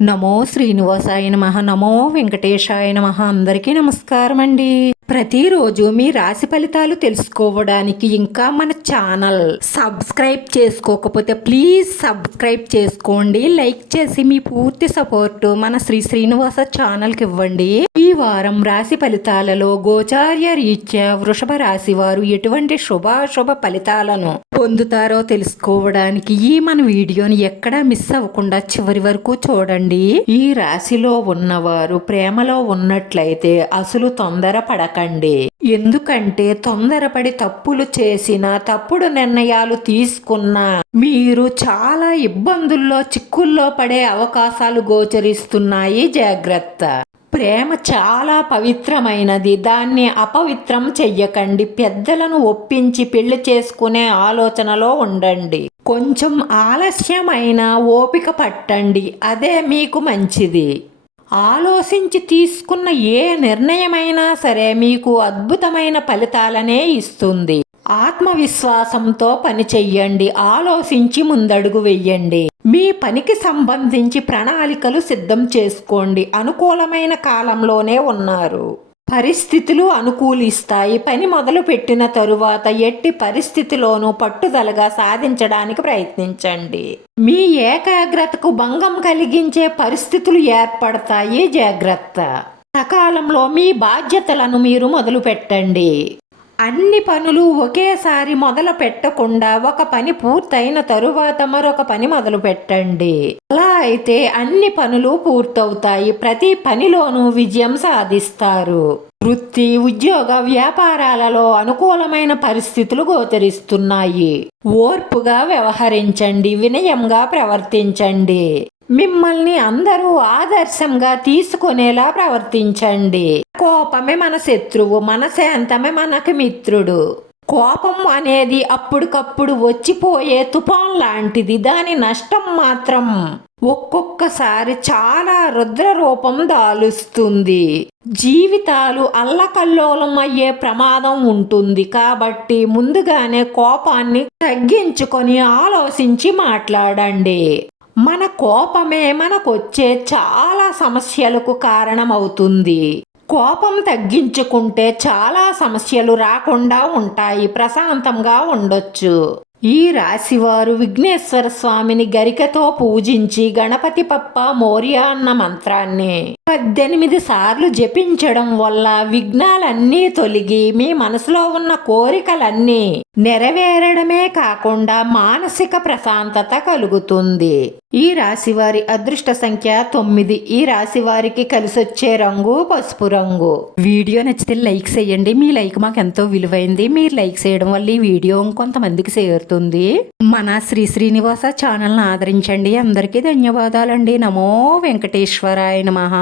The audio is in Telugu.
నమో శ్రీనివాసాయ నమః. నమో వెంకటేశాయ నమః. అందరికీ నమస్కారం అండి. ప్రతిరోజు మీ రాశి ఫలితాలు తెలుసుకోవడానికి ఇంకా మన ఛానల్ సబ్స్క్రైబ్ చేసుకోకపోతే ప్లీజ్ సబ్స్క్రైబ్ చేసుకోండి. లైక్ చేసి మీ పూర్తి సపోర్ట్ మన శ్రీనివాస ఛానల్కి ఇవ్వండి. ఈ వారం రాశి ఫలితాలలో గోచార్య రీత్యా వృషభ రాశి వారు ఎటువంటి శుభాశుభ ఫలితాలను పొందుతారో తెలుసుకోవడానికి ఈ మన వీడియోని ఎక్కడా మిస్ అవ్వకుండా చివరి వరకు చూడండి. ఈ రాశిలో ఉన్నవారు ప్రేమలో ఉన్నట్లయితే అసలు తొందరపడకండి. ఎందుకంటే తొందరపడి తప్పులు చేసిన తప్పుడు నిర్ణయాలు తీసుకున్నా మీరు చాలా ఇబ్బందుల్లో చిక్కుల్లో పడే అవకాశాలు గోచరిస్తున్నాయి. జాగ్రత్త. ప్రేమ చాలా పవిత్రమైనది. దాన్ని అపవిత్రం చెయ్యకండి. పెద్దలను ఒప్పించి పెళ్లి చేసుకునే ఆలోచనలో ఉండండి. కొంచెం ఆలస్యమైన ఓపిక పట్టండి. అదే మీకు మంచిది. ఆలోచించి తీసుకున్న ఏ నిర్ణయమైనా సరే మీకు అద్భుతమైన ఫలితాలనే ఇస్తుంది. ఆత్మవిశ్వాసంతో పని చెయ్యండి. ఆలోచించి ముందడుగు వెయ్యండి. మీ పనికి సంబంధించి ప్రణాళికలు సిద్ధం చేసుకోండి. అనుకూలమైన కాలంలోనే ఉన్నారు. పరిస్థితులు అనుకూలిస్తాయి. పని మొదలు పెట్టిన తరువాత ఎట్టి పరిస్థితిలోనూ పట్టుదలగా సాధించడానికి ప్రయత్నించండి. మీ ఏకాగ్రతకు భంగం కలిగించే పరిస్థితులు ఏర్పడతాయి. జాగ్రత్త. సకాలంలో మీ బాధ్యతలను మీరు మొదలు పెట్టండి. అన్ని పనులు ఒకేసారి మొదలు పెట్టకుండా ఒక పని పూర్తయిన తరువాత మరొక పని మొదలు పెట్టండి. అలా అయితే అన్ని పనులు పూర్తవుతాయి. ప్రతి పనిలోనూ విజయం సాధిస్తారు. వృత్తి, ఉద్యోగ, వ్యాపారాలలో అనుకూలమైన పరిస్థితులు గోచరిస్తున్నాయి. ఓర్పుగా వ్యవహరించండి. వినయంగా ప్రవర్తించండి. మిమ్మల్ని అందరూ ఆదర్శంగా తీసుకునేలా ప్రవర్తించండి. కోపమే మన శత్రువు, మన శాంతమే మనకు మిత్రుడు. కోపం అనేది అప్పటికప్పుడు వచ్చిపోయే తుఫాన్ లాంటిది. దాని నష్టం మాత్రం ఒక్కొక్కసారి చాలా రుద్ర రూపం దాలుస్తుంది. జీవితాలు అల్లకల్లోలం అయ్యే ప్రమాదం ఉంటుంది. కాబట్టి ముందుగానే కోపాన్ని తగ్గించుకొని ఆలోచించి మాట్లాడండి. మన కోపమే మనకొచ్చే చాలా సమస్యలకు కారణమవుతుంది. కోపం తగ్గించుకుంటే చాలా సమస్యలు రాకుండా ఉంటాయి. ప్రశాంతంగా ఉండొచ్చు. ఈ రాశివారు విఘ్నేశ్వర స్వామిని గరికతో పూజించి గణపతి పప్ప మోర్య అన్న మంత్రాన్ని 18 సార్లు జపించడం వల్ల విఘ్నాలన్నీ తొలగి మీ మనసులో ఉన్న కోరికలన్నీ నెరవేరడమే కాకుండా మానసిక ప్రశాంతత కలుగుతుంది. ఈ రాశివారి అదృష్ట సంఖ్య 9. ఈ రాశి వారికి కలిసొచ్చే రంగు పసుపు రంగు. వీడియో నచ్చితే లైక్ చేయండి. మీ లైక్ మాకు ఎంతో విలువైంది. మీరు లైక్ చేయడం వల్ల ఈ వీడియో ఇంకొంతమందికి చేరుతుంది. మన శ్రీనివాస ఛానల్ని ఆదరించండి. అందరికీ ధన్యవాదాలండి. నమో వెంకటేశ్వరాయ నమః.